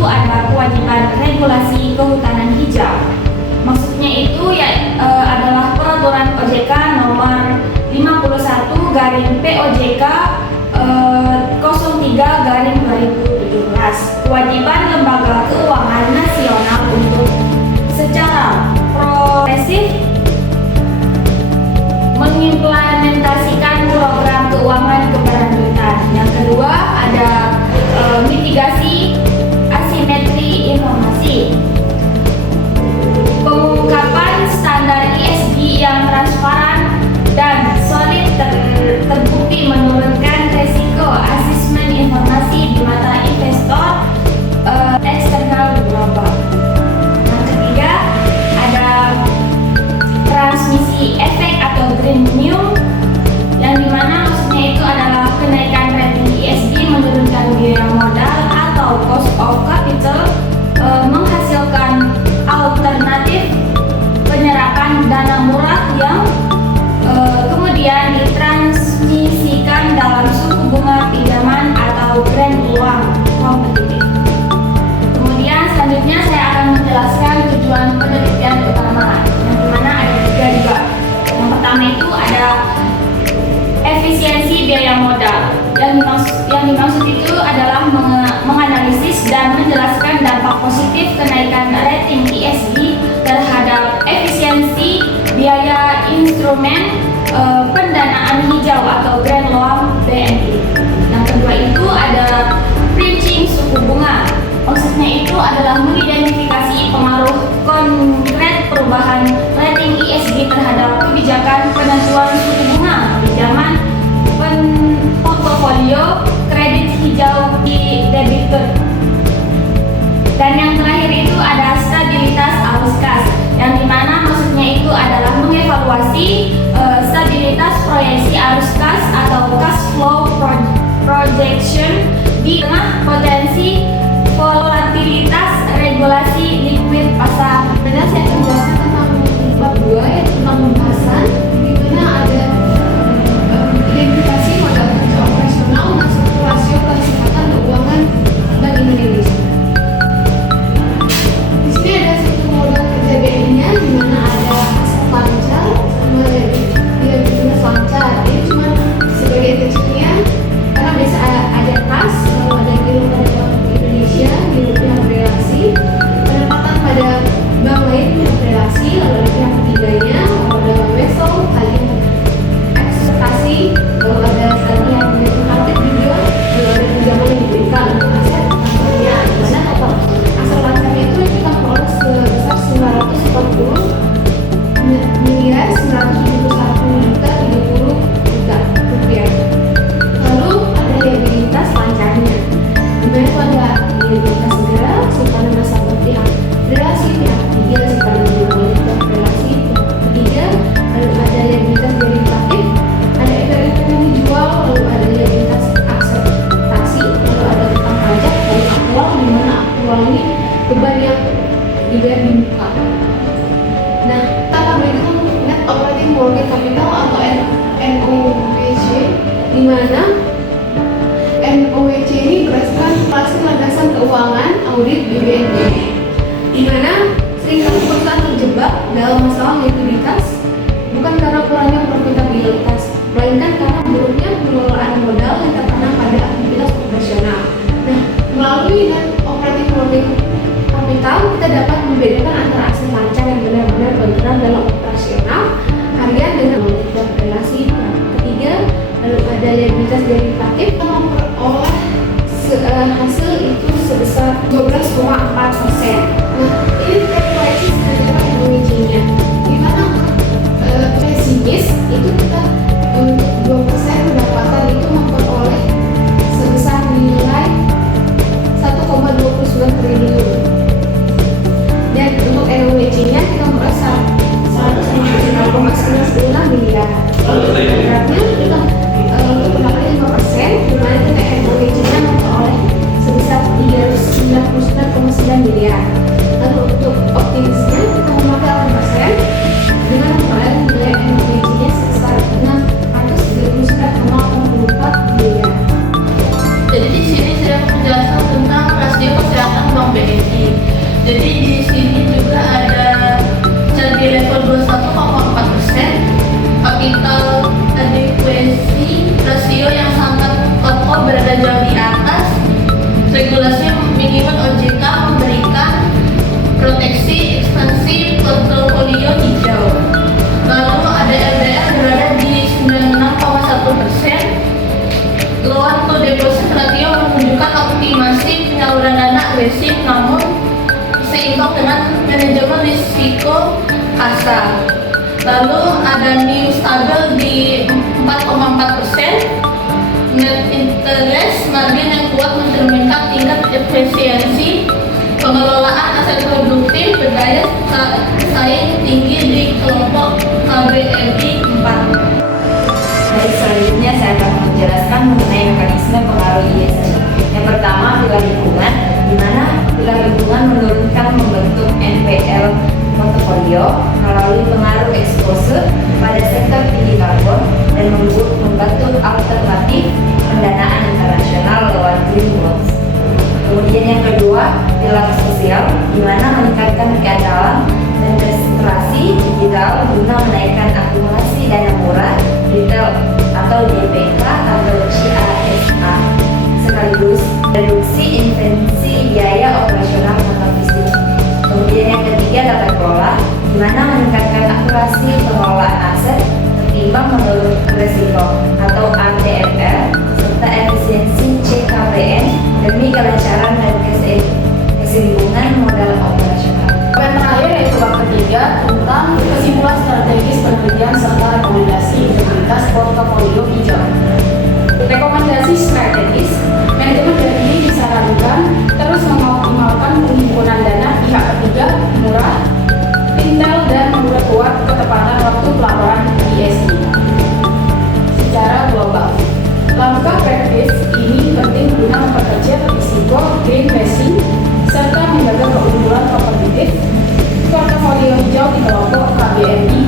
itu ada kewajiban regulasi kehutanan hijau. Maksudnya itu adalah peraturan OJK nomor 51 POJK 03/2017. Kewajiban lembaga keuangan nasional untuk secara progresif mengimplementasikan program keuangan keberlanjutan. Yang kedua ada mitigasi asimetri informasi. Pengungkapan standar ESG yang transparan dan solid terbukti menurunkan resiko asesmen informasi di mata investor eksternal global. Yang ketiga ada transmisi efek atau green new, yang dimana maksudnya itu adalah kenaikan rating ESG menurunkan biaya modal atau cost of capital, menghasilkan alternatif penyerapan dana murah yang kemudian ditransmisikan dalam suku bunga pinjaman atau grant uang kompetitif. Kemudian selanjutnya saya akan menjelaskan tujuan penelitian utama, yang dimana ada 3 juga. Yang pertama itu ada efisiensi biaya modal. Yang dimaksud itu adalah menganalisis dan menjelaskan dampak positif kenaikan rating ESG terhadap efisiensi biaya instrumen pendanaan hijau atau green loan BNI. Yang kedua itu ada bridging suku bunga. Maksudnya itu adalah mengidentifikasi pengaruh konkret perubahan rating ESG terhadap kebijakan penentuan suku bunga pinjaman portofolio kredit hijau di debitur. Dan yang terakhir itu ada stabilitas arus kas, yang dimana maksudnya itu adalah mengevaluasi stabilitas proyeksi arus kas atau cash flow projection di tengah potensi volatilitas regulasi liquid pasar. Benar, saya akan menjelaskan tentang bab 2 yaitu tentang pembahasan di mana ada identifikasi modal kerja operasional masuk rasio kesehatan keuangan Bank Indonesia. Di sini ada satu modal kerja BNI-nya di mana ada aset lancar sama liabilitas lancar. Ini cuma sebagai kecilnya karena biasa ada kas, lalu ada giro pada Bank Indonesia, giro pihak relasi, penempatan pada bank lain pihak relasi, lalu ada pihak ketiganya, lalu ada wesel, tagihan ekspektasi, lalu ada tagihan negatif juga, lalu ada pinjaman yang diberikan untuk aset lancarnya, di mana total aset lancarnya itu kita peroleh sebesar 940 miliar 971 juta 30 juta rupiah. Lalu ada liabilitas lancarnya, di mana itu ada liabilitas segera, simpanan nasabah pihak relasi, pihak ketiga, simpanan jumlah pihak relasi, pihak ketiga, lalu ada liabilitas derivatif, ada efek yang dijual, lalu ada liabilitas akseptasi, lalu ada utang pajak, lalu aktual, di mana aktual ini beban yang dibayar di muka. Nah, tanpa berhitung net operating working capital atau NOWC, di mana NOWC ini berdasarkan hasil landasan keuangan audit BBNJ, di mana seringkali perusahaan terjebak dalam masalah likuiditas bukan karena kurangnya profitabilitas, melainkan karena buruknya pengelolaan modal yang tertanam pada aktivitas operasional. Nah, melalui net operating working capital kita dapat membedakan antara aset lancar yang benar-benar bergerak dalam operasional harian dengan tidak relasi ketiga, lalu ada liabilitas derivatif yang memperoleh hasil itu sebesar 12,4%. Nah, ini terproyeksi sebenarnya NOWC-nya, di mana pesimis itu kita 2% pendapatan itu loan to deposit ratio menunjukkan optimasi penyaluran dana agresif namun seimbang dengan manajemen risiko kasa. Lalu ada new stable di 4,4%, net interest margin yang kuat mencerminkan tingkat efisiensi pengelolaan aset produktif berdaya saing tinggi di kelompok KBRI 4. Baik, selanjutnya saya akan menjelaskan mengenai mekanisme pengaruh ESG. Yang pertama, pilar lingkungan, di mana pilar lingkungan menurunkan membentuk NPL portofolio melalui pengaruh exposure pada sektor tinggi karbon dan membantu alternatif pendanaan internasional lewat green bonds. Kemudian yang kedua, pilar sosial, di mana meningkatkan keandalan dan registrasi digital guna menaikkan akumulasi dana murah retail atau DPK atau CASA, sekaligus reduksi intensi biaya operasional kantor bisnis. Kemudian yang ketiga, tata kelola, di mana meningkatkan akurasi pengelolaan aset ketimbang menurunkan risiko atau ATMR serta efisiensi CKPN demi kelancaran dan kesinambungan modal operasional. Poin terakhir yaitu bab ketiga tentang kesimpulan strategis penelitian serta rekomendasi integritas portofolio hijau. Rekomendasi strategis, manajemen BNI disarankan terus mengoptimalkan penghimpunan dana pihak ketiga murah, intel dan memperkuat ketepatan waktu pelaporan ESG. Secara global, langkah praktis ini penting guna memperkecil risiko green bashing serta menjaga keunggulan kompetitif portofolio hijau di kelompok KBRI